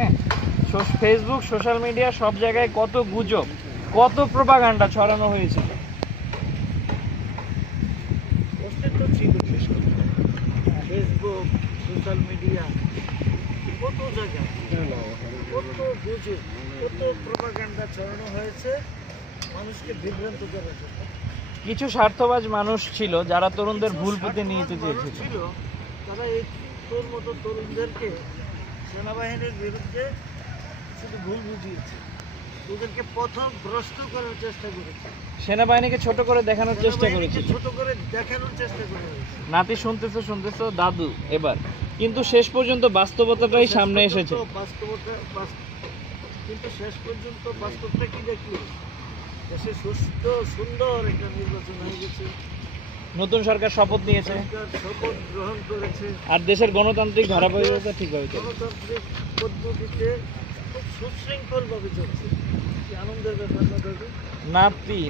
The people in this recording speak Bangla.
হ্যাঁ, ফেসবুক, সোশ্যাল মিডিয়া সব জায়গায় কত গুজব, কত প্রোপাগান্ডা ছড়ানো হয়েছিল। অস্তিত্ব ছিল শেষ কথা। ফেসবুক, সোশ্যাল মিডিয়া, কত জায়গায় কত গুজব, কত প্রোপাগান্ডা ছড়ানো হয়েছে মানুষকে বিভ্রান্ত করার জন্য। কিছু স্বার্থবাজ মানুষ ছিল যারা তরুণদের ভুল পথে নিয়ে যেতে মানুষ চেয়েছিল। ছিল তারা এই তোর মতো তরুণদেরকে সেনাবাহিনীর বিরুদ্ধে শুধু ভুল বুঝিয়েছে, ওদেরকে পথভ্রষ্ট করার চেষ্টা করেছে, সেনাবাহিনীকে ছোট করে দেখানোর চেষ্টা করেছিল। ছোট করে দেখানোর চেষ্টা করেছে। নাতি শুনতেছো দাদু এবার, কিন্তু শেষ পর্যন্ত বাস্তবতাটাই সামনে এসেছে। কিন্তু শেষ পর্যন্ত বাস্তবটা কি দেখলো? দেশে সুস্থ সুন্দর একটা নির্বাচন হয়ে গেছে, নতুন সরকার শপথ নিয়েছে, সরকার শপথ গ্রহণ করেছে, আর দেশের গণতান্ত্রিক ধারাবাহিকতা ঠিকভাবে চলছে। গণতান্ত্রিক পদ্ধতিতে খুব সুশৃঙ্খলভাবে চলছে। কি আনন্দের ব্যাপার না দাদু? নাতি